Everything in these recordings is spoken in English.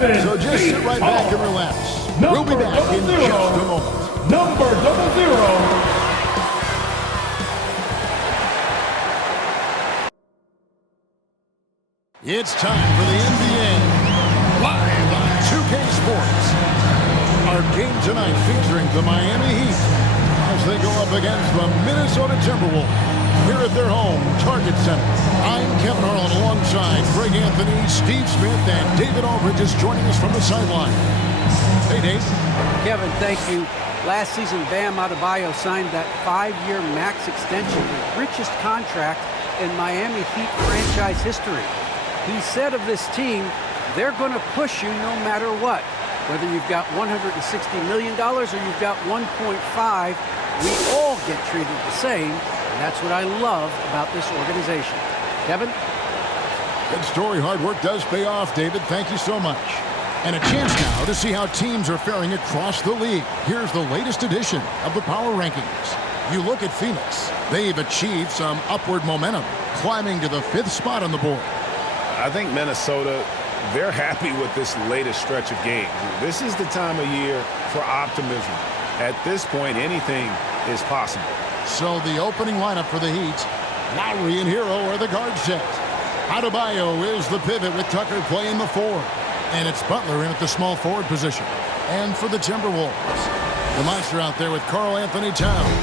So just sit right back and relax. We'll be back in just a moment. Number 00. It's time for the NBA, live on 2K Sports. Our game tonight featuring the Miami Heat as they go up against the Minnesota Timberwolves here at their home, Target Center. I'm Kevin Harlan alongside Greg Anthony, Steve Smith, and David Aldridge is joining us from the sideline. Hey, Dave. Kevin, thank you. Last season, Bam Adebayo signed that 5-year max extension, the richest contract in Miami Heat franchise history. He said of this team, they're going to push you no matter what. Whether you've got $160 million or you've got 1.5, we all get treated the same, and that's what I love about this organization. Kevin? Good story. Hard work does pay off, David. Thank you so much. And a chance now to see how teams are faring across the league. Here's the latest edition of the Power Rankings. You look at Phoenix. They've achieved some upward momentum, climbing to the 5th spot on the board. I think Minnesota, they're happy with this latest stretch of games. This is the time of year for optimism. At this point, anything is possible. So the opening lineup for the Heat, Lowry and Hero are the guard set. Adebayo is the pivot with Tucker playing the 4. And it's Butler in at the small forward position. And for the Timberwolves, the monster out there with Karl Anthony Towns.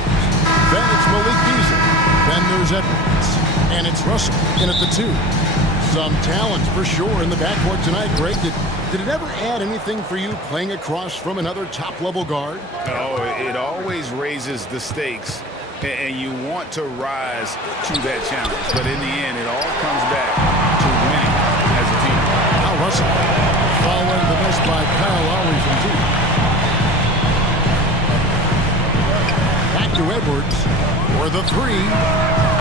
Then it's Malik Beasley. Then there's Edwards. And it's Russell in at the 2. Some talent for sure in the backcourt tonight, Greg. Did it ever add anything for you playing across from another top-level guard? Oh, it always raises the stakes, and you want to rise to that challenge. But in the end, it all comes back to winning as a team. Now Russell following the miss by Kyle Lowry from 2. Back to Edwards for the 3.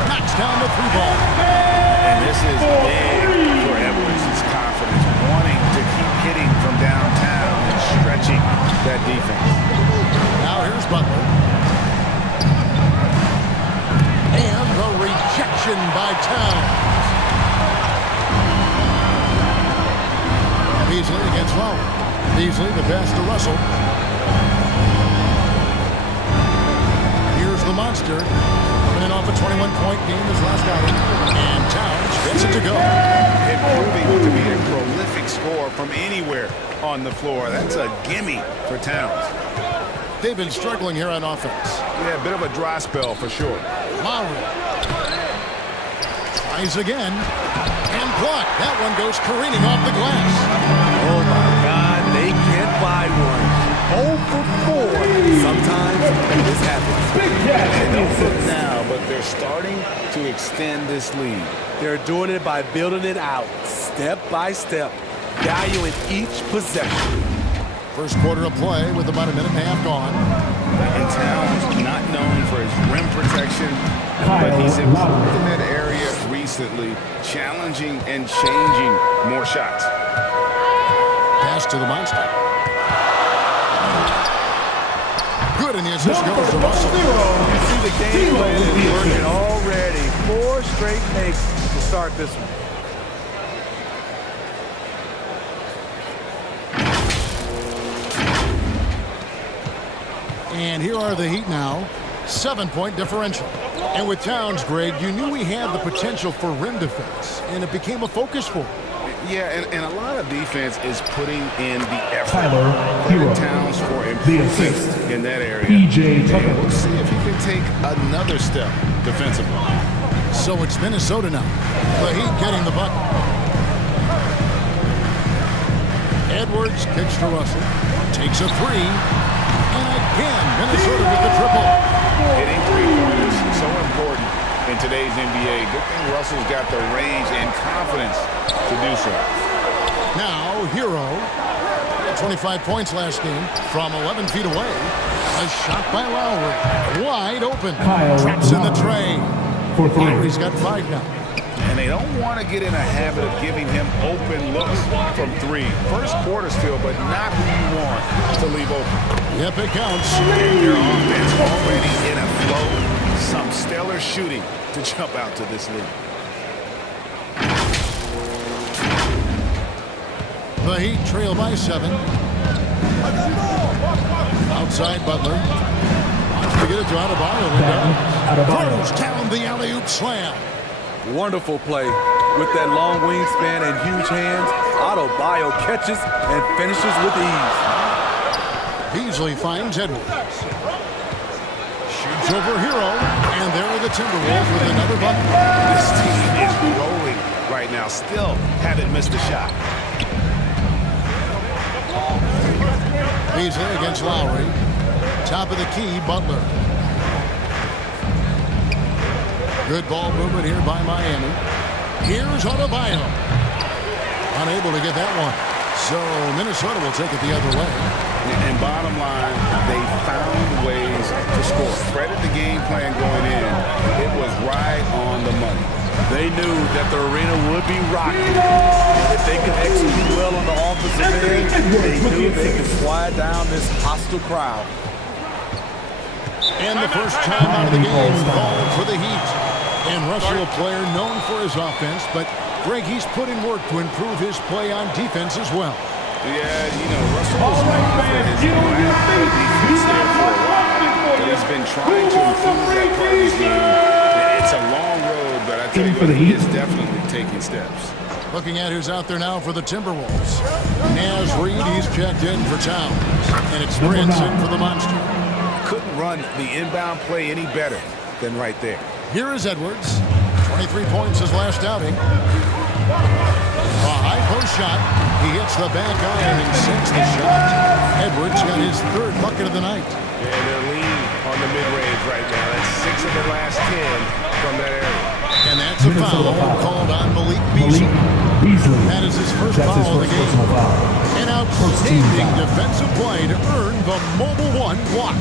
Knocks down the 3 ball. And this is big for Edwards' confidence, wanting to keep hitting from downtown and stretching that defense. Now here's Butler. And the rejection by Towns. Beasley against Lowry. Beasley the pass to Russell. Here's the monster. Coming off a 21-point game this last outing. And Towns gets it to go. And proving to be a prolific scorer from anywhere on the floor. That's a gimme for Towns. They've been struggling here on offense. Yeah, a bit of a dry spell for sure. Lowry. Tries again. And blocked. That one goes careening off the glass. Oh, my God. They can't buy one. 0 for 4. Sometimes this happens. They don't look now, but they're starting to extend this lead. They're doing it by building it out, step by step, valuing each possession. First quarter of play with about a minute and a half gone. And Towns not known for his rim protection, but he's improved in that area recently, challenging and changing more shots. Pass to the monster. Good, and the assist goes to Russell. You see the game plan is working already. 4 straight makes to start this one. And here are the Heat now. 7-point differential. And with Towns, Greg, you knew he had the potential for rim defense, and it became a focus for him. Yeah, and a lot of defense is putting in the effort. Tyler Hero. Towns for The improvement assist. in that area. PJ Tucker. And we'll see if he can take another step defensively. So it's Minnesota now. The Heat getting the bucket. Edwards kicks to Russell. Takes a 3. And again, Minnesota with the triple. Hitting 3-pointers is so important in today's NBA. Good thing Russell's got the range and confidence to do so. Now, Hero. 25 points last game from 11 feet away. A shot by Lowry. Wide open. Kyle Traps in the tray. For 3. Lowry's got 5 now. And they don't want to get in a habit of giving him open looks from 3. First quarter still, but not who you want to leave open. Yep, it counts. And your offense already in a flow. Some stellar shooting to jump out to this lead. The Heat trail by 7. Outside Butler. Wants to get it to Adebayo. Throws down the alley-oop slam. Wonderful play. With that long wingspan and huge hands, Adebayo catches and finishes with ease. Beasley finds Edwards. Shoots over Hero, and there are the Timberwolves with another bucket. This team is rolling right now. Still haven't missed a shot. Beasley against Lowry. Top of the key, Butler. Good ball movement here by Miami. Here's Adebayo. Unable to get that one. So Minnesota will take it the other way. And bottom line, they found ways to score. Credit the game plan going in. It was right on the money. They knew that the arena would be rocking. And if they could execute well on the offensive end, they knew they could quiet down this hostile crowd. And the first time out of the game called for the Heat. And Russell, a player known for his offense, but Greg, he's put in work to improve his play on defense as well. Yeah, you know, Russell was known for his defense there for a while. He's been trying to improve that part of his game. It's a long road, but I tell you what, he is definitely taking steps. Looking at who's out there now for the Timberwolves. Naz Reid, he's checked in for Towns. And it's Prince in for the Monster. Couldn't run the inbound play any better than right there. Here is Edwards. 23 points his last outing. A high post shot. He hits the back iron and sinks the shot. Edwards got his third bucket of the night. And they're lean on the mid-range right now. That's 6 of the last 10 from that area. And that's a foul called on Malik Beasley. That is his first foul of the game. An outstanding defensive play to earn the Mobile One block.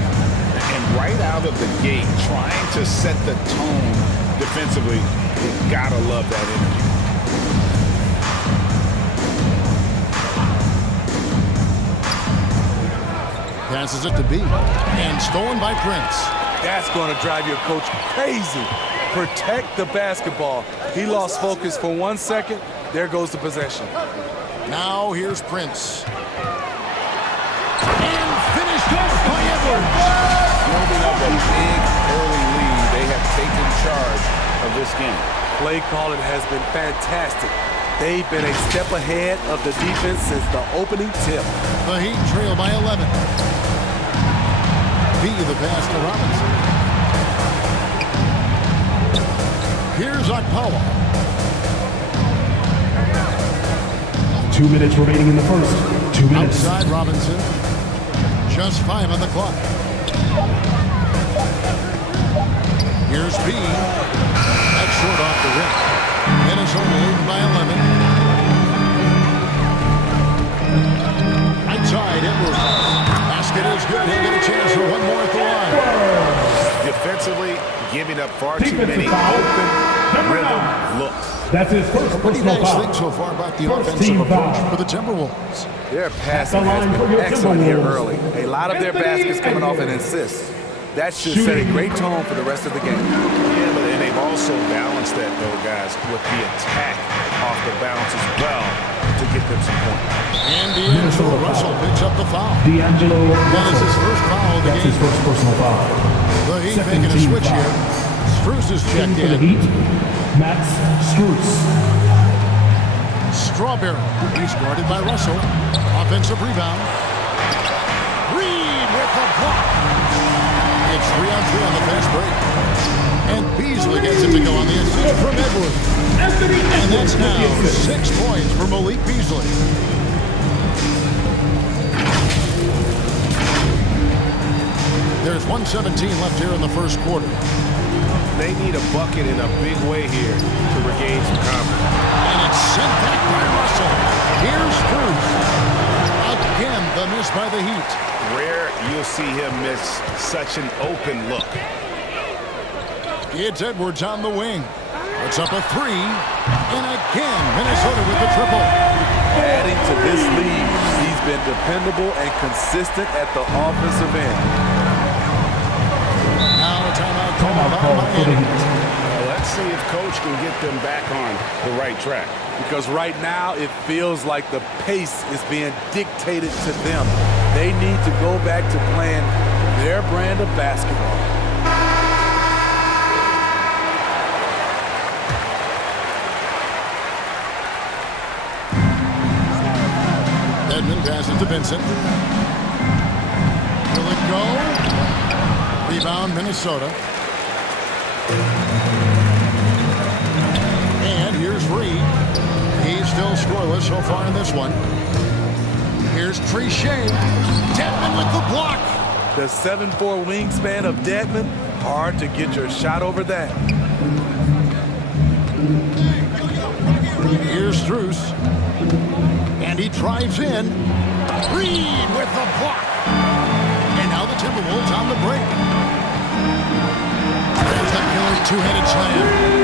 And right out of the gate, trying to set the tone defensively, you gotta love that energy. Passes it to B. And stolen by Prince. That's going to drive your coach crazy. Protect the basketball. He lost focus for 1 second. There goes the possession. Now here's Prince. And finished off by Edwards. Building up a big early lead, they have taken charge of this game. Play calling has been fantastic. They've been a step ahead of the defense since the opening tip. The Heat trail by 11. B the pass to Robinson. Here's Okpala. 2 minutes remaining in the first. 2 minutes. Outside Robinson. Just 5 on the clock. Here's B. That's short off the rim. Minnesota leading by 11. Outside Edwards. Basket is good. He'll get a chance for one more at the line. Defensively, giving up far too many open rhythm looks. That's his first Pretty personal nice foul. thing so far about the First offensive team approach foul. for the Timberwolves. Their passing has line for been your excellent here Timberwolves. early. A lot of their baskets coming off an assist. That should set a great tone for the rest of the game. Yeah, but and they've also balanced that, though, guys, with the attack off the bounce as well to get them some points. And D'Angelo Russell picks up the foul. D'Angelo That is his first foul of the That's his game. first personal foul. The Heat Second making a team switch foul. here. Strus is In checked for the in. Heat, Max Strus. Strawberry. He's guarded by Russell. Offensive rebound. Reed with the block. It's 3-on-3 on the fast break. And Beasley gets it to go on the assist from Edwards. And that's now 6 points for Malik Beasley. There's 1:17 left here in the first quarter. They need a bucket in a big way here to regain some confidence. And it's sent back by Russell. Here's Strus. Again, the miss by the Heat. Rare you'll see him miss such an open look. It's Edwards on the wing. Puts up a 3. And again, Minnesota with the triple. Adding to this lead, he's been dependable and consistent at the offensive end. Now a timeout Timeout called call by for the Miami. Heat. Well, let's Let's see if Coach can get them back on the right track. Because right now it feels like the pace is being dictated to them. They need to go back to playing their brand of basketball. Edmond passes to Vincent. Will it go? Rebound, Minnesota. And here's Reed. He's still scoreless so far in this one. Here's Trichet. Dedmon with the block. The 7'4" wingspan of Dedmon, hard to get your shot over that. Here's Strus. And he drives in. Reed with the block. And now the Timberwolves on the break. There's the killer two-headed slam.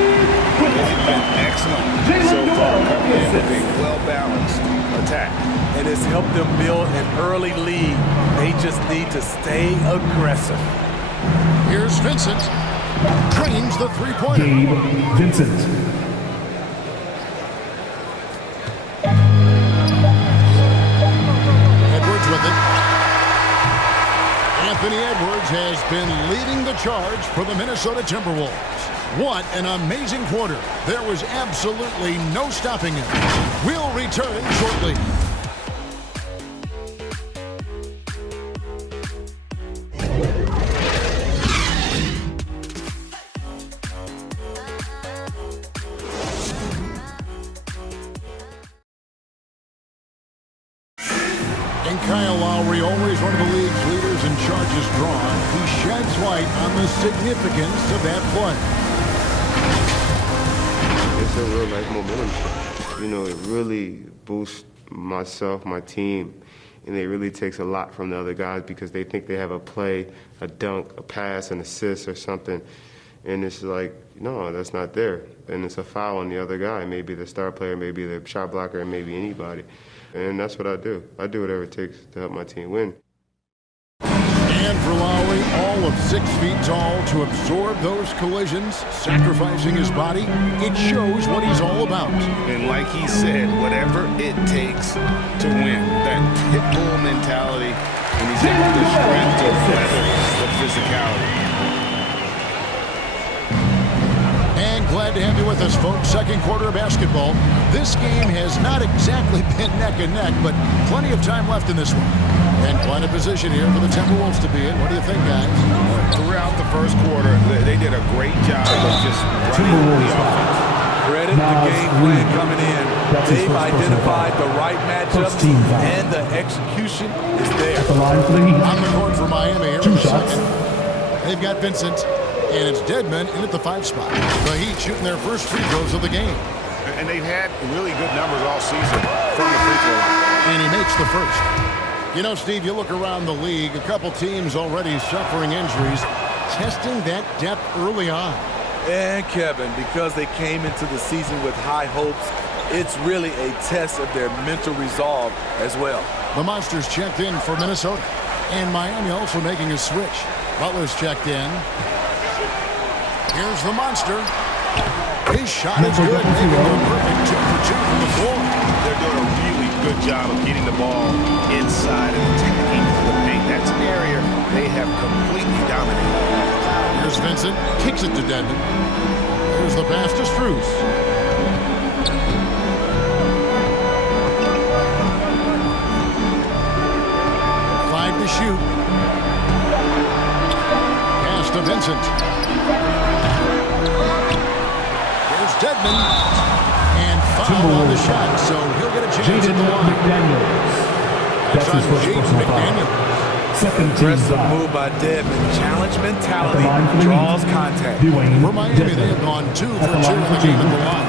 They've been excellent so far, coming in with a well-balanced attack. And it's helped them build an early lead. They just need to stay aggressive. Here's Vincent. Drains the three-pointer. Gabe Vincent. With it. Anthony Edwards has been leading the charge for the Minnesota Timberwolves. What an amazing quarter. There was absolutely no stopping him. We'll return shortly. And Kyle Lowry, always one of the league's leaders in charges drawn, he sheds light on the significance of that play. It's a real life momentum shift. You know, it really boosts myself, my team, and it really takes a lot from the other guys because they think they have a play, a dunk, a pass, an assist or something, and it's like, no, that's not there. And it's a foul on the other guy, maybe the star player, maybe the shot blocker, and maybe anybody. And that's what I do. I do whatever it takes to help my team win. And for Lowry, all of 6 feet tall, to absorb those collisions, sacrificing his body, it shows what he's all about. And like he said, whatever it takes to win, that pit bull mentality, and he's able to strength to weather the physicality. And glad to have you with us, folks. Second quarter of basketball. This game has not exactly been neck and neck, but plenty of time left in this one. And quite a position here for the Timberwolves to be in. What do you think, guys? Throughout the first quarter, they did a great job of just running the offense. Credit the game plan coming in. They've identified the right matchup, and the execution is there. On the court for Miami here in the second. They've got Vincent. And it's Dedmon in at the 5 spot. The Heat shooting their first free throws of the game. And they've had really good numbers all season from the free throw line. And he makes the first. You know, Steve, you look around the league, a couple teams already suffering injuries, testing that depth early on. And Kevin, because they came into the season with high hopes, it's really a test of their mental resolve as well. The Monsters checked in for Minnesota. And Miami also making a switch. Butler's checked in. Here's the Monster. His shot is good, making it a perfect 2 for 2 from the floor. They're doing a really good job of getting the ball inside and attacking the paint. That's an area they have completely dominated. Here's Vincent, kicks it to Dedmon. Here's the pass to Strus. Five to shoot. Pass to Vincent. Here's Dedmon. And foul on the shot, so he'll get a chance at the line. That's his first personal foul. Second team Aggressive foul. move by Dedmon. Challenge mentality draws contact. For Miami, they have gone 2 for 2 in the game at the line.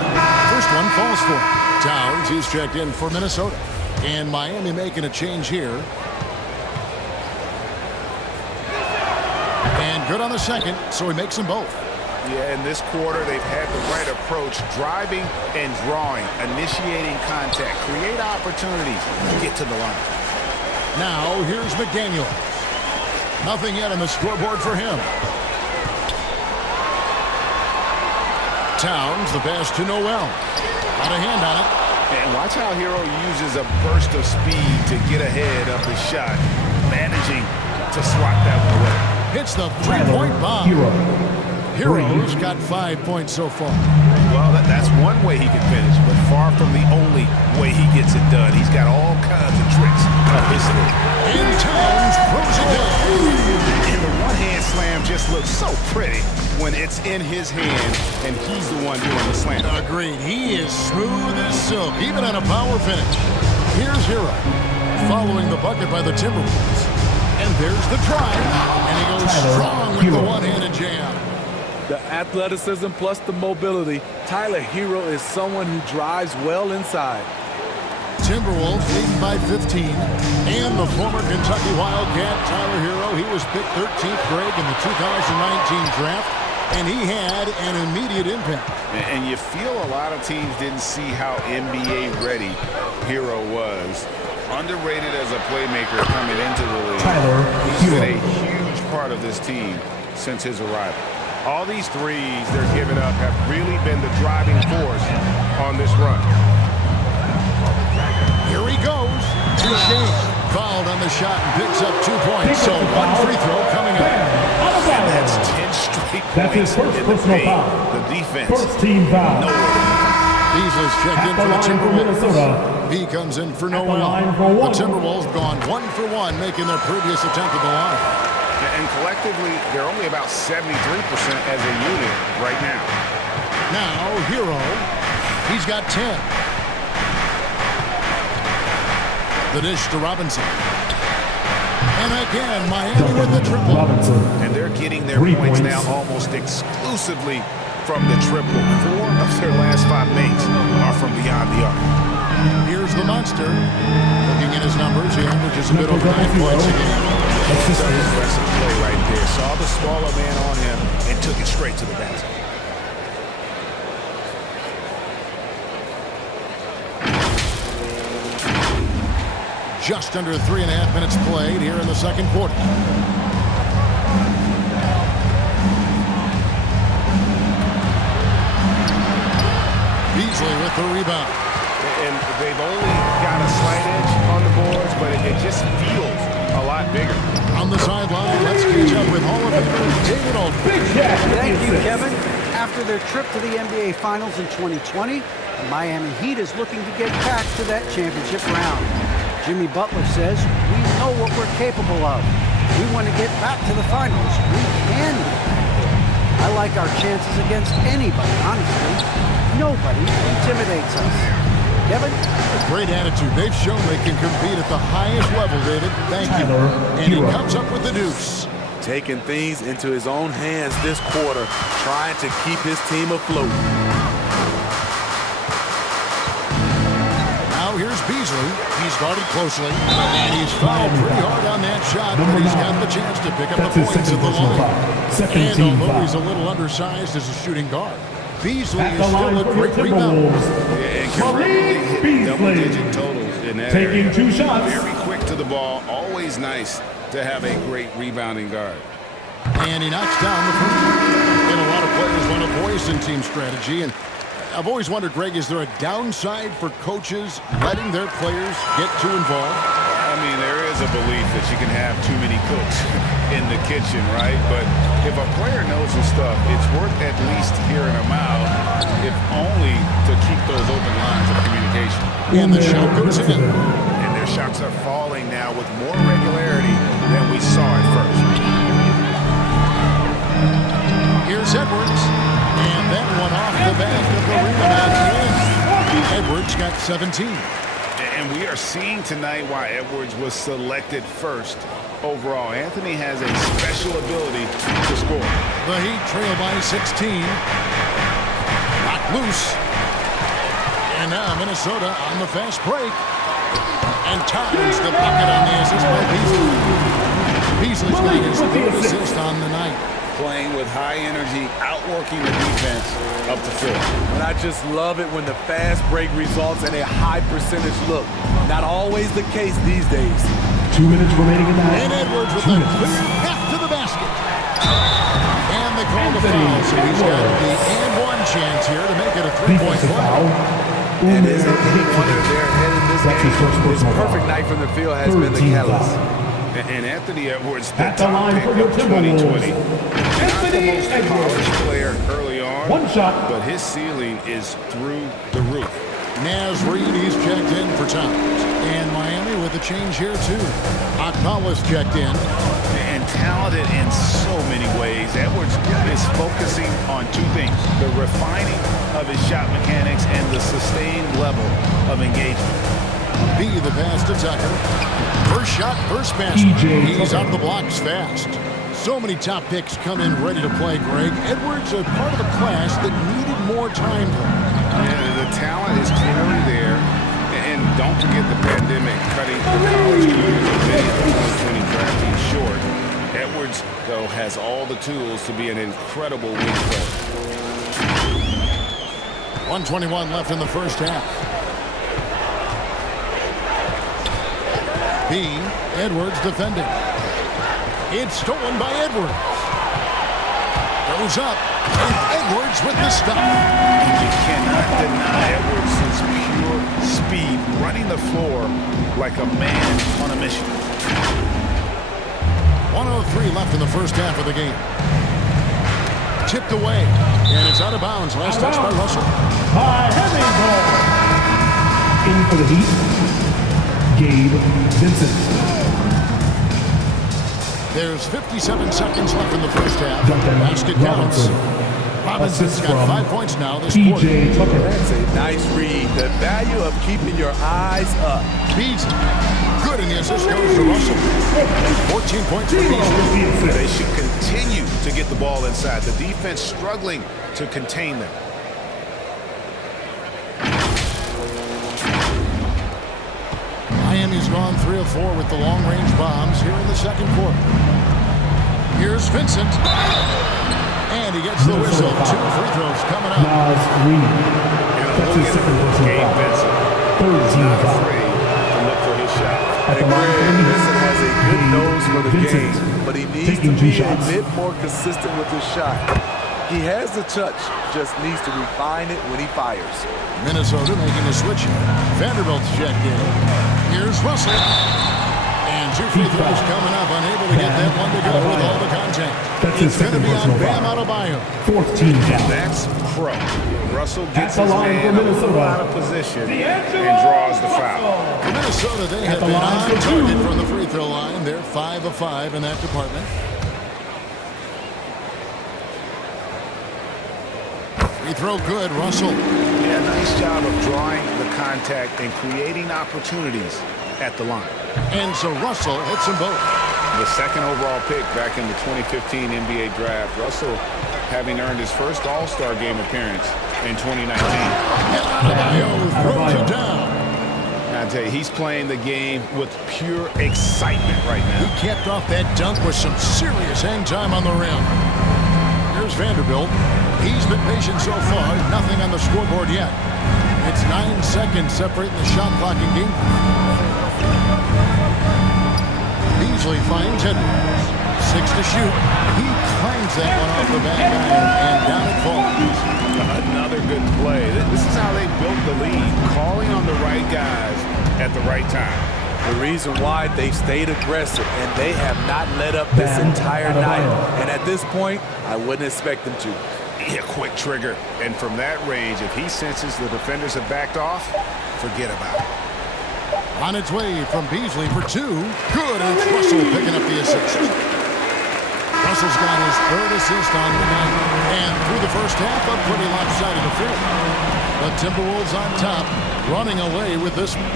First one falls for him. Towns, he's checked in for Minnesota. And Miami making a change here. And good on the second, so he makes them both. Yeah, in this quarter, they've had the right approach, driving and drawing, initiating contact, create opportunities to get to the line. Now, here's McDaniels. Nothing yet on the scoreboard for him. Towns, the pass to Noel. Got a hand on it. And watch how Hero uses a burst of speed to get ahead of the shot, managing to swat that one away. Hits the three-point bomb. Hero's got 5 points so far. Well, that's one way he can finish, but far from the only way he gets it done. He's got all kinds of tricks up his sleeve. And Towns throws it down. And the one-hand slam just looks so pretty when it's in his hand and he's the one doing the slam. Agreed. He is smooth as silk, even on a power finish. Here's Hero, following the bucket by the Timberwolves. And there's the drive. And he goes strong with the one-handed jam. The athleticism plus the mobility. Tyler Hero is someone who drives well inside. Timberwolves leading by 15. And the former Kentucky Wildcat, Tyler Hero, he was picked 13th grade in the 2019 draft, and he had an immediate impact. And you feel a lot of teams didn't see how NBA ready Hero was. Underrated as a playmaker coming into the league. He's been a huge part of this team since his arrival. All these threes they're giving up have really been the driving force on this run. Here he goes. Touche. Fouled on the shot and picks up 2 points. So one free throw coming up. And that's 10 straight points. That's his first personal foul. The defense. First team foul. Beasley's checked in for the Timberwolves. He comes in for Noel. The Timberwolves gone 1 for 1, making their previous attempt at the line. And collectively, they're only about 73% as a unit right now. Now, Hero, he's got 10. The dish to Robinson. And again, Miami with the triple. And they're getting their points now almost exclusively from the triple. 4 of their last 5 makes are from beyond the arc. Here's the monster. Looking at his numbers, he averages a bit over 9 points a game. That's an impressive play right there. Saw the smaller man on him and took it straight to the basket. Just under 3.5 minutes played here in the second quarter. Beasley with the rebound. And they've only got a slight edge on the boards, but it just feels a lot bigger. On the sideline, let's catch up with Hall of Famer David Aldridge. Thank you, Kevin. After their trip to the NBA Finals in 2020, the Miami Heat is looking to get back to that championship round. Jimmy Butler says, we know what we're capable of. We want to get back to the finals. We can get back there. I like our chances against anybody, honestly. Nobody intimidates us. Kevin? Great attitude. They've shown they can compete at the highest level, David. Thank you. And he comes up with the deuce. Taking things into his own hands this quarter, trying to keep his team afloat. Now here's Beasley. He's guarded closely, and he's fouled pretty hard on that shot, but he's got the chance to pick up the points at the line. And although he's a little undersized as a shooting guard, Beasley is still a great rebounder. And can really hit double-digit totals in that area. Taking 2 shots. Very quick to the ball. Always nice to have a great rebounding guard. And he knocks down the first. And a lot of players want a voice in team strategy. And I've always wondered, Greg, is there a downside for coaches letting their players get too involved? I mean, there is a belief that you can have too many cooks in the kitchen, right? But if a player knows his stuff, it's worth at least hearing them out, if only to keep those open lines of communication. And the shot goes in. And their shots are falling now with more regularity than we saw at first. Here's Edwards. And that one off the back of the rebound. Edwards got 17. And we are seeing tonight why Edwards was selected first overall. Anthony has a special ability to score. The Heat trail by 16. Locked loose. And now Minnesota on the fast break. And Towns the bucket on the assist by Beasley. Beasley's got his 3rd assist on the night. Playing with high energy, outworking the defense up the floor. And I just love it when the fast break results in a high percentage look. Not always the case these days. 2 minutes remaining in that. And Edwards with a clear path to the basket. And they call the foul, so he's got the and 1 chance here to make it a three-point Defensive foul. play. And isn't any wonder they're ahead in this That's his first game. His personal perfect foul. night from the field has been the 13 catalyst. foul. And Anthony Edwards, the At the top line pick for your of 2020. Timberwolves, Not the most polished player early on, One shot. but his ceiling is through the roof. Naz Reid, he's checked in for times. And Miami with a change here, too. Akpala's checked in. And talented in so many ways. Edwards is focusing on two things: the refining of his shot mechanics and the sustained level of engagement. B, the pass to Tucker. First shot, first basket. PJ He's Tucker. out of the blocks fast. So many top picks come in ready to play, Greg. Edwards a part of the class that needed more time, though. Yeah, the talent is clearly there. And don't forget the pandemic cutting the college careers of many of the 2020 draftees short. Edwards, though, has all the tools to be an incredible wing player. 1:21 left in the first half. B, Edwards defending. It's stolen by Edwards. Goes up, and Edwards with the stop. And you cannot deny Edwards' pure speed, running the floor like a man on a mission. 1:03 left in the first half of the game. Tipped away, and it's out of bounds. Last touch by Russell. By Hemingway. In for the Heat, Gabe Vincent. There's 57 seconds left in the first half. Duncan Basket counts. Robinson. Robinson's Assist got from 5 points now this quarter. PJ Tucker. That's a nice read. The value of keeping your eyes up. Beasley. Good, and the assist goes to Russell. 14 points for Beasley. They should continue to get the ball inside. The defense struggling to contain them. Miami's gone 3 of 4 with the long-range bombs here in the second quarter. Here's Vincent. And he gets the whistle. 2 free throws coming up. Naz Reid. That's his second personal Gabe foul. Vincent. 13 Not foul. afraid to look for his shot. At the line for the Vincent has a good Heat, nose for the Vincent game, but he needs taking to 2 be shots. a bit more consistent with his shot. He has the touch, just needs to refine it when he fires. Minnesota making a switch here. Vanderbilt's checked in. Here's Russell. And 2 free throws coming up. Unable to get that one to go with all the contact. That's his It's going to second be on personal Bam foul. Adebayo. 14 foul. That's pro. Russell gets the his line man for a little Minnesota. out of position and draws the foul. For Minnesota, they have the been line on for target 2. from the free throw line. They're 5 of 5 in that department. Free throw good, Russell. Yeah, nice job of drawing the contact and creating opportunities at the line. And so Russell hits them both. The second overall pick back in the 2015 NBA draft. Russell having earned his first All-Star game appearance in 2019. And Adebayo throws it down. I tell you, he's playing the game with pure excitement right He now. capped off that dunk with some serious hang time on the rim. Here's Vanderbilt. He's been patient so far. Nothing on the scoreboard yet. It's 9 seconds separating the shot clock and game. Beasley finds Edwards. 6 to shoot. He clangs that one off the back iron, and down it falls. Another good play. This is how they built the lead, calling on the right guys at the right time. The reason why they've stayed aggressive and they have not let up this Bam entire Adebayo. night. And at this point, I wouldn't expect them to. A quick trigger. And from that range, if he senses the defenders have backed off, forget about it. On its way from Beasley for 2. Good, and it's Russell picking up the assist. Russell's got his 3rd assist on the night. And through the first half, a pretty lopsided affair. But Timberwolves on top, running away with this one.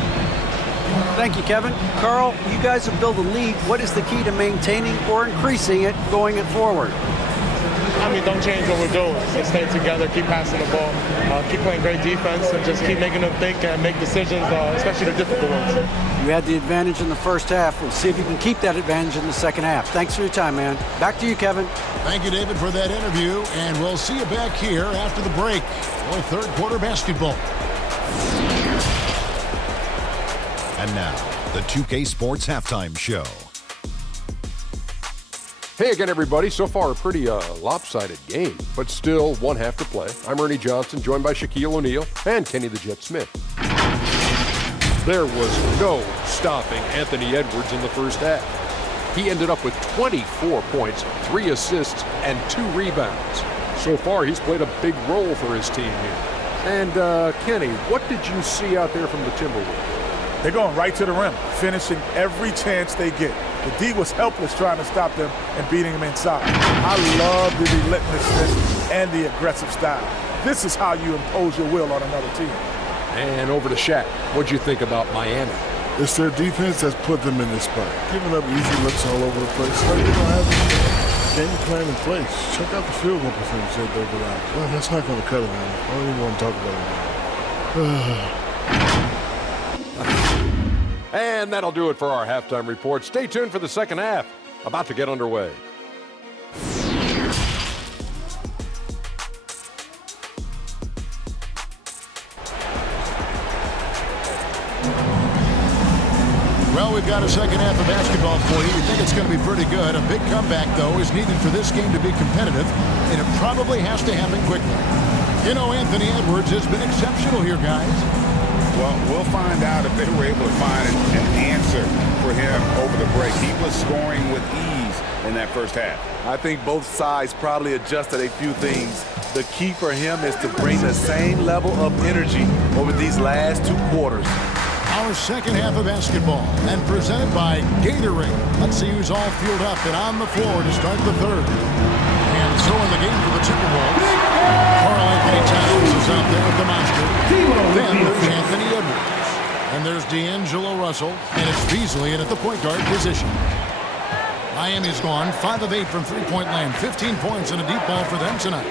Thank you, Kevin. Carl, you guys have built a lead. What is the key to maintaining or increasing it going it forward? I mean, don't change what we're doing. Just stay together, keep passing the ball, keep playing great defense, and just keep making them think and make decisions, especially the difficult ones. You had the advantage in the first half. We'll see if you can keep that advantage in the second half. Thanks for your time, man. Back to you, Kevin. Thank you, David, for that interview. And we'll see you back here after the break for third quarter basketball. And now, the 2K Sports Halftime Show. Hey again, everybody. So far, a pretty lopsided game, but still one half to play. I'm Ernie Johnson, joined by Shaquille O'Neal and Kenny the Jet Smith. There was no stopping Anthony Edwards in the first half. He ended up with 24 points, 3 assists, and 2 rebounds. So far, he's played a big role for his team here. And, Kenny, what did you see out there from the Timberwolves? They're going right to the rim, finishing every chance they get. The D was helpless trying to stop them and beating them inside. I love the relentlessness and the aggressive style. This is how you impose your will on another team. And over to Shaq. What'd you think about Miami? It's their defense that's put them in this spot. Giving up easy looks all over the place. They don't have a game plan in place. Check out the field goal percentage that they've allowed. Well, that's not going to cut it, man. I don't even want to talk about it. And that'll do it for our halftime report. Stay tuned for the second half. About to get underway. Well, we've got a second half of basketball for you. We think it's going to be pretty good. A big comeback, though, is needed for this game to be competitive, and it probably has to happen quickly. You know, Anthony Edwards has been exceptional here, guys. Well, we'll find out if they were able to find an answer for him over the break. He was scoring with ease in that first half. I think both sides probably adjusted a few things. The key for him is to bring the same level of energy over these last 2 quarters. Our second half of basketball, and presented by Gatorade. Let's see who's all fueled up and on the floor to start the third. And so in the game for the Timberwolves, Karl Anthony Towns is out there at the monster. Then there's Anthony Edwards. And there's D'Angelo Russell, and it's Beasley in at the point guard position. Miami's gone 5 of 8 from three-point land, 15 points and a deep ball for them tonight.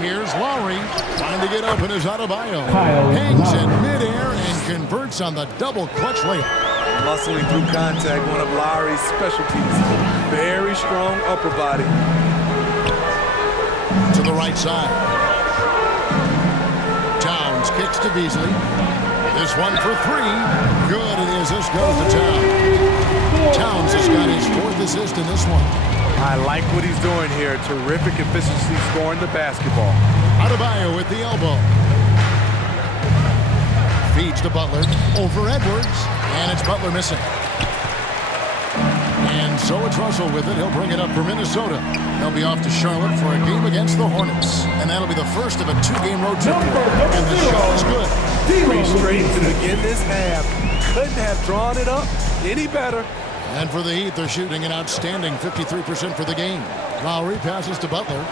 Here's Lowry, trying to get open as Adebayo. Hangs in midair and converts on the double clutch layup. Muscling through contact, one of Lowry's specialties. Very strong upper body. To the right side. Towns kicks to Beasley. This one for 3. Good it is. This goes to Towns. Towns has got his 4th assist in this one. I like what he's doing here. Terrific efficiency scoring the basketball. Adebayo with the elbow. Feeds to Butler. Over Edwards. And it's Butler missing. And so it's Russell with it. He'll bring it up for Minnesota. They'll be off to Charlotte for a game against the Hornets. And that'll be the first of a 2-game road trip. And the shot is good. 3 straight to begin this half. Couldn't have drawn it up any better. And for the Heat, they're shooting an outstanding 53% for the game. Lowry passes to Butler.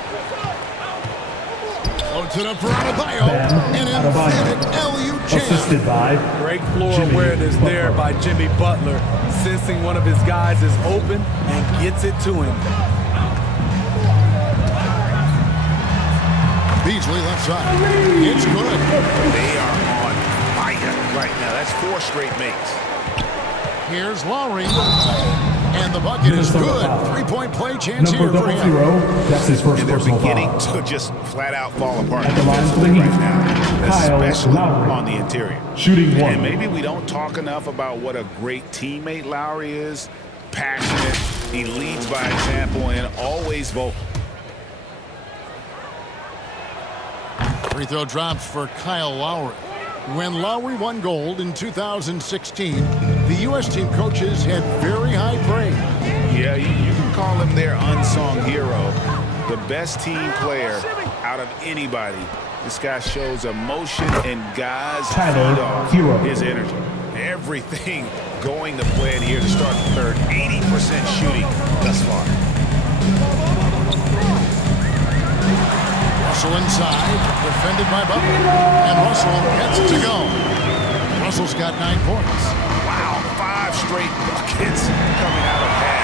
Floats it up for Adebayo. And emphatic LU jam. Assisted by great floor awareness there by Jimmy Butler, sensing one of his guys is open and gets it to him. Beasley left side. It's good. They are on fire right now. That's 4 straight makes. Here's Lowry. And the bucket is good. 3-point play chance here for him. That's his first And they're personal beginning foul. to just flat out fall apart At the line for the defensively Heat, right now, Kyle especially Lowry. on the interior. Shooting 1. And maybe we don't talk enough about what a great teammate Lowry is. Passionate. He leads by example and always vocal. Free throw drops for Kyle Lowry. When Lowry won gold in 2016, the U.S. team coaches had very high praise. Yeah, you can call him their unsung hero. The best team player out of anybody. This guy shows emotion and guys feed off his energy. Everything going to plan here to start the third. 80% shooting thus far. Russell inside, defended by Butler. And Russell gets it to go. Russell's got 9 points. Wow, 5 straight buckets coming out of half.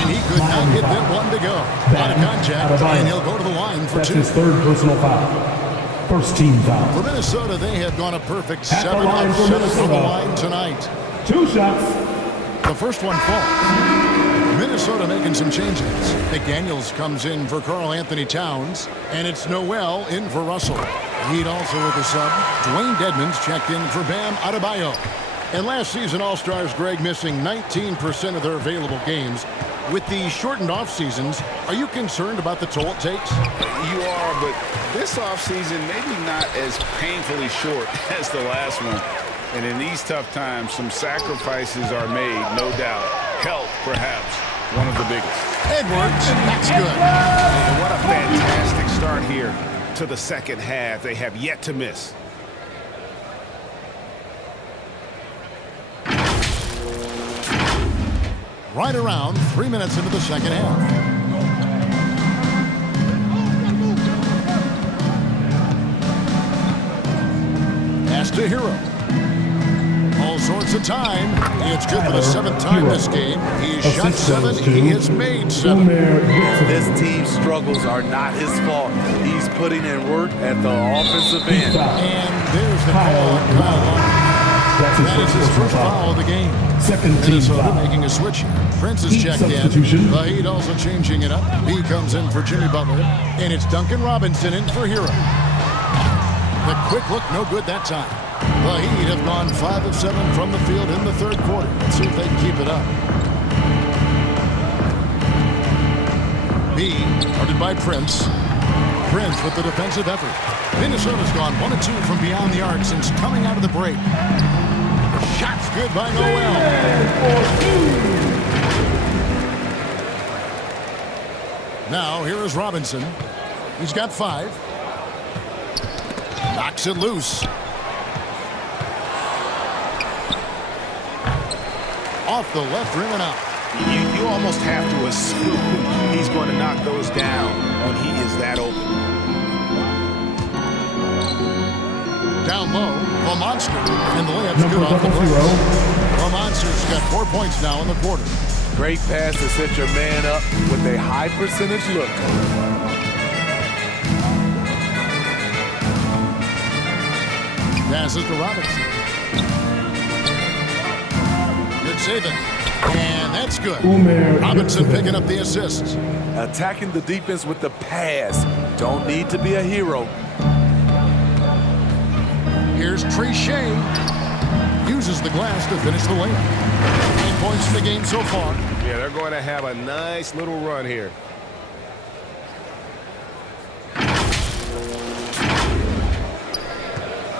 And he could not get that one to go. Out of contact, and he'll go to the line for 2. That's his 3rd personal foul. First team foul. For Minnesota, they have gone a perfect At the 7 line of for 7 from the Minnesota. line tonight. 2 shots. The first one falls. Minnesota making some changes. McDaniels comes in for Karl Anthony Towns, and it's Noel in for Russell. Heat also with the sub. Dwayne Dedmon's checked in for Bam Adebayo. And last season, All-Stars Greg missing 19% of their available games. With the shortened off seasons, are you concerned about the toll it takes? You are, but this offseason maybe not as painfully short as the last one. And in these tough times, some sacrifices are made, no doubt. Health, perhaps, one of the biggest. Edwards, that's good. And what a fantastic start here to the second half. They have yet to miss. Right around 3 minutes into the second half. Pass to Hero. All sorts of time. It's good for the 7th time this game. He has shot 7. He has made 7. This team's struggles are not his fault. He's putting in work at the offensive end. And there's the call on Kyle. That is his first foul of the game. Second team Minnesota foul. making a switch here. Prince is checked in. The Heat also changing it up. B comes in for Jimmy Butler. And it's Duncan Robinson in for Hero. The quick look, no good that time. The Heat have gone 5 of 7 from the field in the third quarter. Let's see if they can keep it up. B, guarded by Prince. Prince with the defensive effort. Minnesota's gone 1 of 2 from beyond the arc since coming out of the break. Shots good by Noel. Now here is Robinson. He's got 5. Knocks it loose. Off the left rim and out. You almost have to assume he's going to knock those down when he is that open. Down low, the Monster, and the layup's good off the glass. The Monster's got 4 points now in the quarter. Great pass to set your man up with a high percentage look. Passes to Robinson. Good saving. And that's good. Robinson picking up the assist. Attacking the defense with the pass. Don't need to be a hero. Here's Trichet. Uses the glass to finish the layup. 9 points in the game so far. Yeah, they're going to have a nice little run here.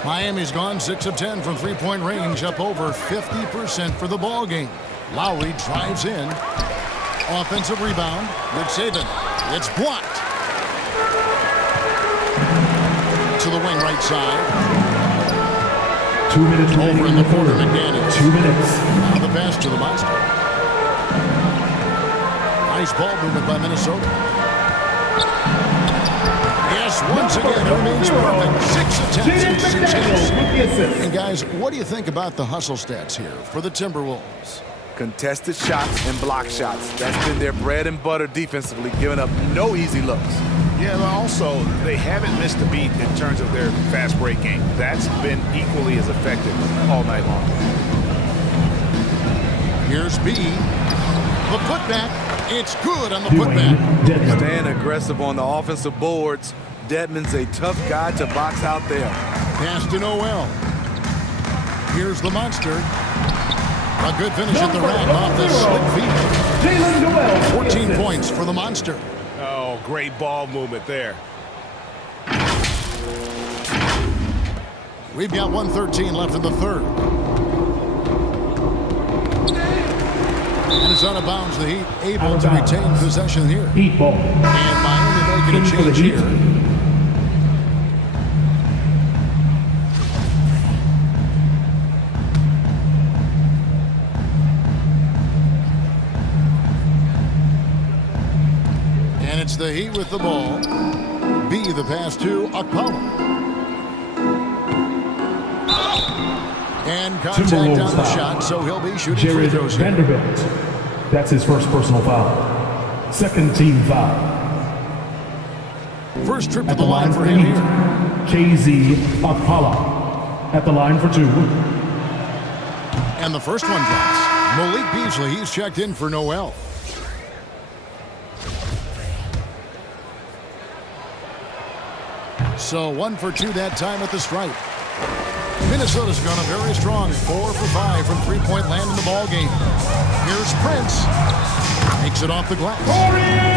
Miami's gone 6 of 10 from three-point range, up over 50% for the ball game. Lowry drives in. Offensive rebound. Good saving. It's blocked. To the wing right side. 2 minutes Over in the corner, McDaniels. 2 minutes. Now the pass to the Monster. Nice ball movement by Minnesota. Yes, once again, it remains perfect. 6 attempts and 6 hits. And guys, what do you think about the hustle stats here for the Timberwolves? Contested shots and block shots. That's been their bread and butter defensively, giving up no easy looks. Yeah, but also, they haven't missed a beat in terms of their fast break game. That's been equally as effective all night long. Here's B. The putback. It's good on the putback. Staying aggressive on the offensive boards. Dedmon's a tough guy to box out there. Pass to Noel. Here's the Monster. A good finish at the rack off the slick feet. 14 points for the Monster. Oh, great ball movement there. We've got 1:13 left in the third. And it's out of bounds. The Heat able to retain possession here. Heat ball. And Miami making a change here. And it's the Heat with the ball. B, the pass to Okpala. And contact on the shot, so he'll be shooting free throws here. Vanderbilt. That's his first personal foul. Second team foul. First trip to the line for him here. KZ Okpala at the line for 2. And the first one drops. Malik Beasley, he's checked in for Noel. So 1 for 2 that time at the stripe. Minnesota's gone very strong, 4 for 5 from three-point land in the ball game. Here's Prince. Makes it off the glass.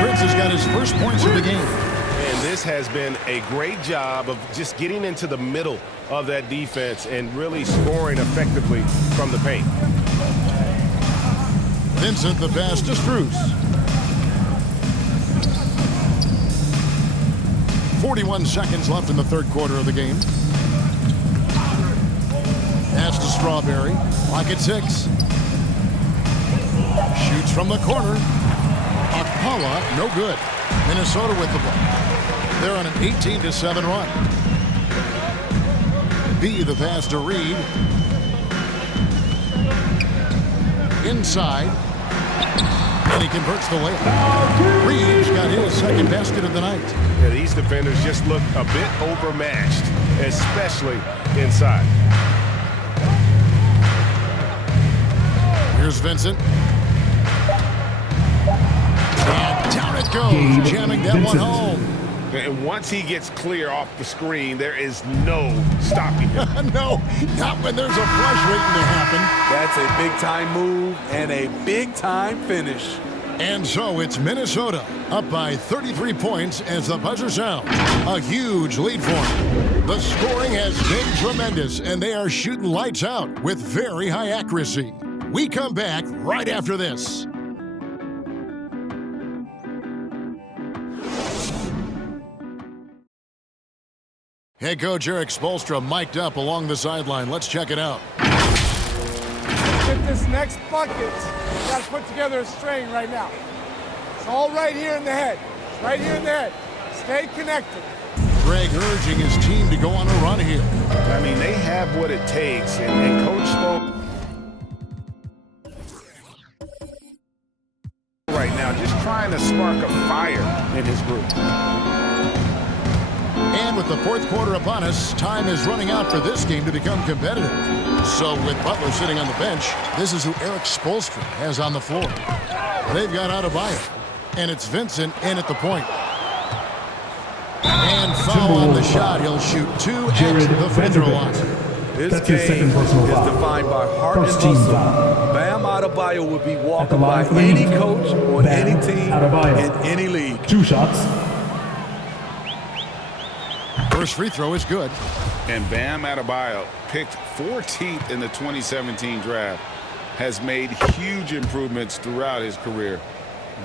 Prince has got his first points of the game. And this has been a great job of just getting into the middle of that defense and really scoring effectively from the paint. Vincent the pass to Strus. 41 seconds left in the third quarter of the game. Pass to Strawberry. Clock at 6. Shoots from the corner. Akpala, no good. Minnesota with the ball. They're on an 18-7 run. B the pass to Reed. Inside. And he converts the layup. Reed's got his second basket of the night. Yeah, these defenders just look a bit overmatched, especially inside. Here's Vincent. And down it goes, jamming that one home. And once he gets clear off the screen, there is no stopping him. No, not when there's a flush waiting to happen. That's a big-time move and a big-time finish. And so it's Minnesota up by 33 points as the buzzer sounds. A huge lead for them. The scoring has been tremendous, and they are shooting lights out with very high accuracy. We come back right after this. Head coach Eric Spoelstra mic'd up along the sideline. Let's check it out. Let's get this next bucket. We got to put together a string right now. It's all right here in the head. It's right here in the head. Stay connected. Greg urging his team to go on a run here. I mean, they have what it takes, and Coach Spo right now just trying to spark a fire in his group. And with the fourth quarter upon us, time is running out for this game to become competitive. So with Butler sitting on the bench, this is who Eric Spoelstra has on the floor. They've got Adebayo, and it's Vincent in at the point. And foul on the shot. He'll shoot 2 at the free throw line. This game is defined by heart and hustle. Bam Adebayo would be walking by any coach on any team in any league. 2 shots. First free throw is good. And Bam Adebayo, picked 14th in the 2017 draft, has made huge improvements throughout his career.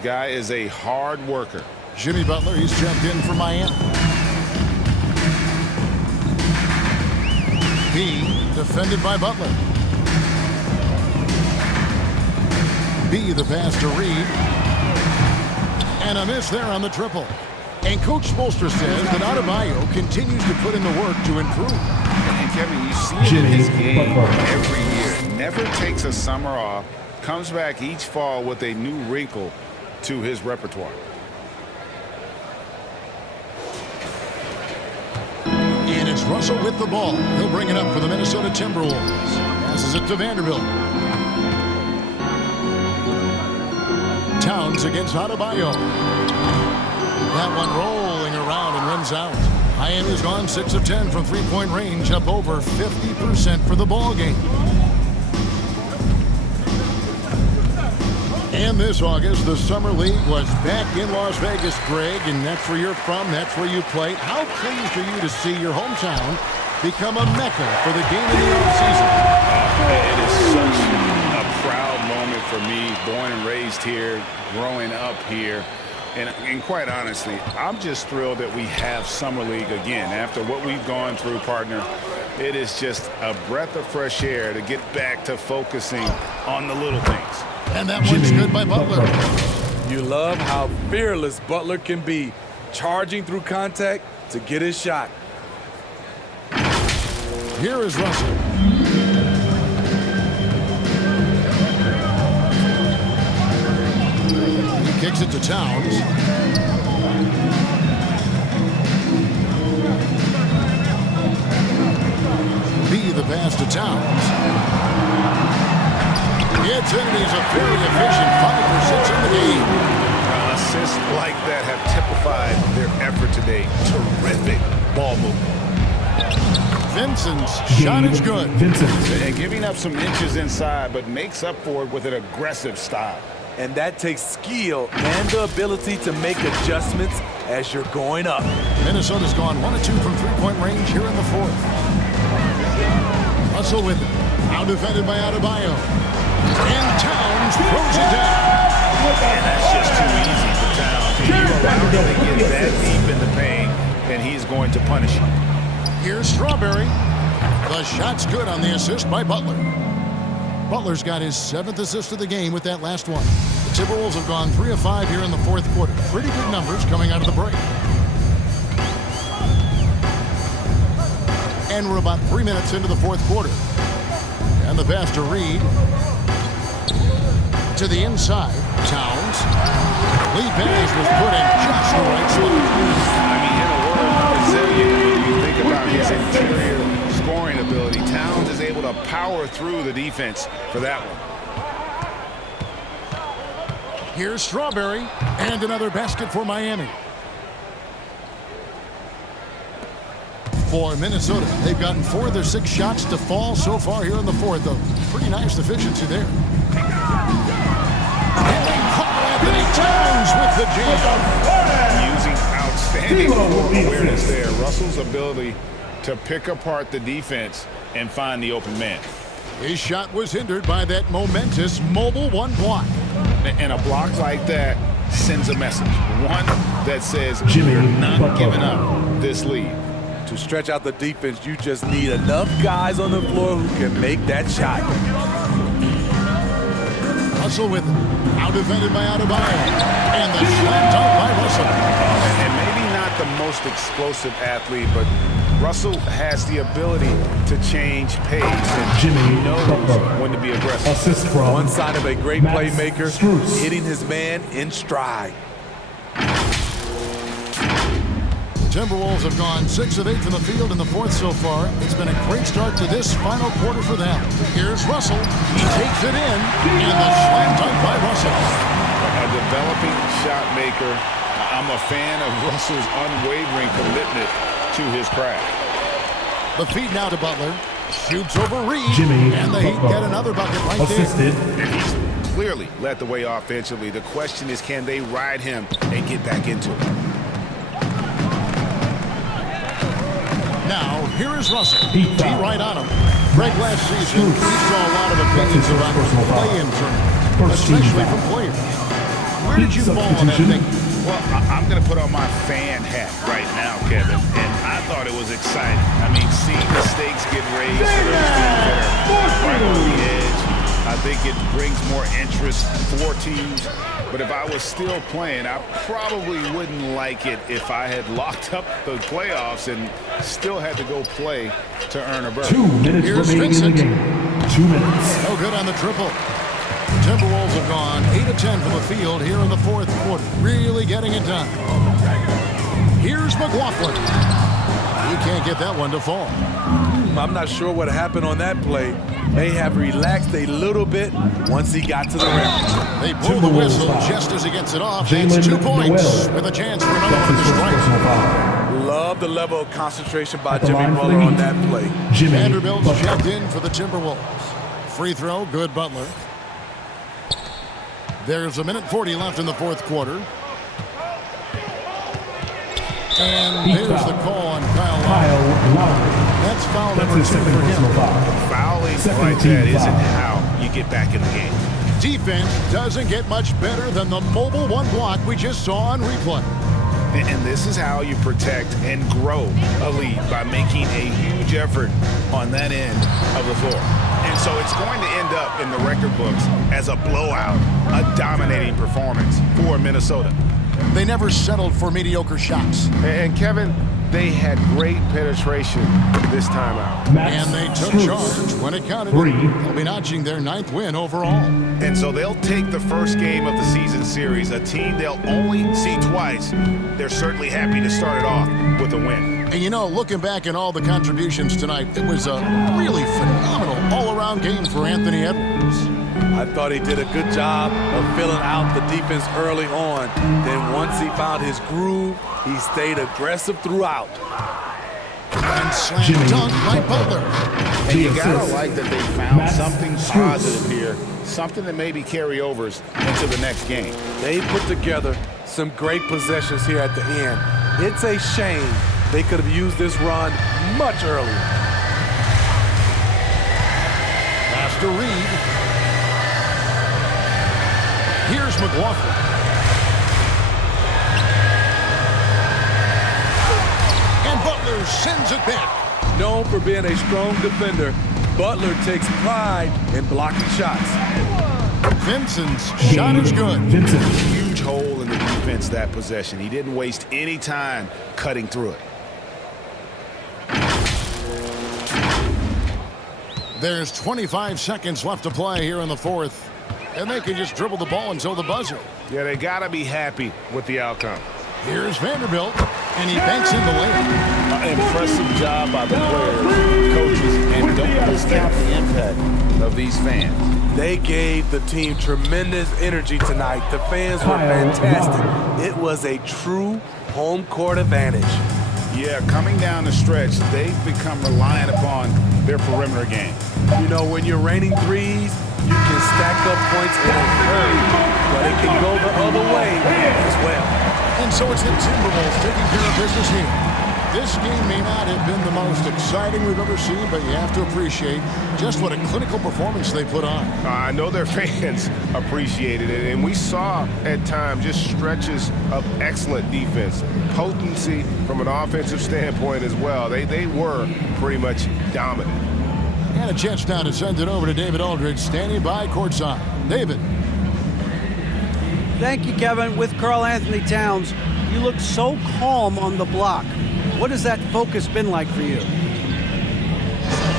Guy is a hard worker. Jimmy Butler, he's jumped in for Miami. B, defended by Butler. B, the pass to Reed. And a miss there on the triple. And Coach Spoelstra says that Adebayo continues to put in the work to improve. And Kevin, you see it in his game every year. Never takes a summer off. Comes back each fall with a new wrinkle to his repertoire. And it's Russell with the ball. He'll bring it up for the Minnesota Timberwolves. Passes it to Vanderbilt. Towns against Adebayo. That one rolling around and runs out. Miami's gone 6 of 10 from three-point range, up over 50% for the ball game. And this August, the Summer League was back in Las Vegas, Greg, and that's where you're from, that's where you play. How pleased are you to see your hometown become a mecca for the game in the offseason? It is such a proud moment for me, born and raised here, growing up here. And quite honestly, I'm just thrilled that we have Summer League again. After what we've gone through, partner, it is just a breath of fresh air to get back to focusing on the little things. And that one's good by Butler. You love how fearless Butler can be, charging through contact to get his shot. Here is Russell. He kicks it to Towns. B, the pass to Towns. Gets in, and he's a very efficient 5 for 6 in the game. Assists like that have typified their effort today. Terrific ball movement. Vincent's shot is good. Vincent. And giving up some inches inside, but makes up for it with an aggressive style. And that takes skill and the ability to make adjustments as you're going up. Minnesota's gone 1 of 2 from three-point range here in the fourth. Russell with it. Now defended by Adebayo. And Towns throws it down. And that's just too easy for Towns. If you allow him to get that deep in the paint, then he's going to punish you. Here's Strawberry. The shot's good on the assist by Butler. Butler's got his 7th assist of the game with that last one. The Timberwolves have gone 3 of 5 here in the fourth quarter. Pretty good numbers coming out of the break. And we're about 3 minutes into the fourth quarter. And the pass to Reed. To the inside. Towns. Lead pass was put in just the right spot. I mean, in a word, resilient, when you think about his interior scoring ability, Towns is able to power through the defense for that one. Here's Strawberry. And another basket for Miami. For Minnesota, they've gotten 4 of their 6 shots to fall so far here in the fourth, though. Pretty nice efficiency there. And they call Anthony Towns with the jam. Using outstanding awareness there. Russell's ability to pick apart the defense and find the open man. His shot was hindered by that momentous mobile 1 block. And a block like that sends a message. One that says, Jimmy we're not Butler. giving up this lead. To stretch out the defense, you just need enough guys on the floor who can make that shot. Russell with it. Now defended by Adebayo. And the shot dunk by Russell. And maybe not the most explosive athlete, but Russell has the ability to change pace and Jimmy knows Butler. when to be aggressive. Assist from One sign of a great Max playmaker, Strus. hitting his man in stride. Timberwolves have gone 6 of 8 from the field in the fourth so far. It's been a great start to this final quarter for them. Here's Russell. He takes it in, and the slam dunk by Russell. A developing shot maker. I'm a fan of Russell's unwavering commitment to his craft. The feed now to Butler. Shoots over Reed. Jimmy and the Heat Butler. get another bucket right Assisted. there. And he's clearly led the way offensively. The question is, can they ride him and get back into it? Now, here is Russell. Heat T foul. right on him. Greg, last season, we saw a lot of opinions That's his around personal foul. play-in tournament, First team especially foul. from players. Where did you fall on that Substitution. thing? Well, I'm going to put on my fan hat right now, Kevin, and I thought it was exciting. I mean, seeing the stakes get raised for those teams that are right on the edge, I think it brings more interest for teams. But if I was still playing, I probably wouldn't like it if I had locked up the playoffs and still had to go play to earn a berth. 2 minutes Here's remaining Vincent. in the game. 2 minutes. No good on the triple. The Timberwolves have gone 8 of 10 from the field here in the fourth quarter. Really getting it done. Here's McLaughlin. He can't get that one to fall. I'm not sure what happened on that play. May have relaxed a little bit once he got to the rim. They blow the whistle Timberwolves foul. just as he gets it off. Jalen It's 2 points Noel. with a chance for another That's one his to first strike. personal foul. Love the level of concentration by At the Jimmy line for Butler the on Heat. that play. Jimmy Vanderbilt's Butler. checked in for the Timberwolves. Free throw, good Butler. There's 1:40 left in the fourth quarter. And Heat there's foul. the call on Kyle Lowry. Kyle Lowry. That's foul That's number his 2 second for personal him. foul. Fouling Second like team that isn't foul. how you get back in the game. Defense doesn't get much better than the mobile 1 block we just saw on replay. And this is how you protect and grow a lead, by making a huge effort on that end of the floor. And so it's going to end up in the record books as a blowout, a dominating performance for Minnesota. They never settled for mediocre shots. And Kevin, they had great penetration this time out. Max And they took Strus. charge when it counted. 3. They'll be notching their 9th win overall. And so they'll take the first game of the season series, a team they'll only see twice. They're certainly happy to start it off with a win. And you know, looking back at all the contributions tonight, it was a really phenomenal all-around game for Anthony Edwards. I thought he did a good job of filling out the defense early on. Then once he found his groove, he stayed aggressive throughout. And slam dunk by Butler. And you gotta like that they found something positive here, something that maybe carry overs into the next game. They put together some great possessions here at the end. It's a shame they could have used this run much earlier. Pass to Reed. Here's McLaughlin. And Butler sends it back. Known for being a strong defender, Butler takes pride in blocking shots. Vincent's shot is good. Huge hole in the defense that possession. He didn't waste any time cutting through it. There's 25 seconds left to play here in the fourth, and they can just dribble the ball until the buzzer. Yeah, they got to be happy with the outcome. Here's Vanderbilt, and he banks in the layup. Impressive job by the players, coaches, and don't discount the impact of these fans. They gave the team tremendous energy tonight. The fans were fantastic. It was a true home court advantage. Yeah, coming down the stretch, they've become reliant upon their perimeter game. You know, when you're raining threes, you can stack up points in a hurry, but it can go the other way as well. And so it's the Timberwolves taking care of business here. This game may not have been the most exciting we've ever seen, but you have to appreciate just what a clinical performance they put on. I know their fans appreciated it, and we saw at times just stretches of excellent defense, potency from an offensive standpoint as well. They were pretty much dominant. And a chance now to send it over to David Aldridge, standing by courtside. David. Thank you, Kevin. With Karl Anthony Towns, you look so calm on the block. What has that focus been like for you?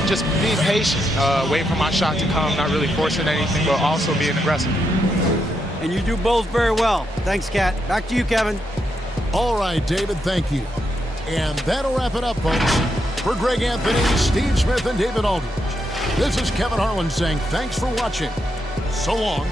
Just being patient, waiting for my shot to come, not really forcing anything, but also being aggressive. And you do both very well. Thanks, Kat. Back to you, Kevin. All right, David, thank you. And that'll wrap it up, folks. For Greg Anthony, Steve Smith, and David Aldridge, this is Kevin Harlan saying thanks for watching. So long.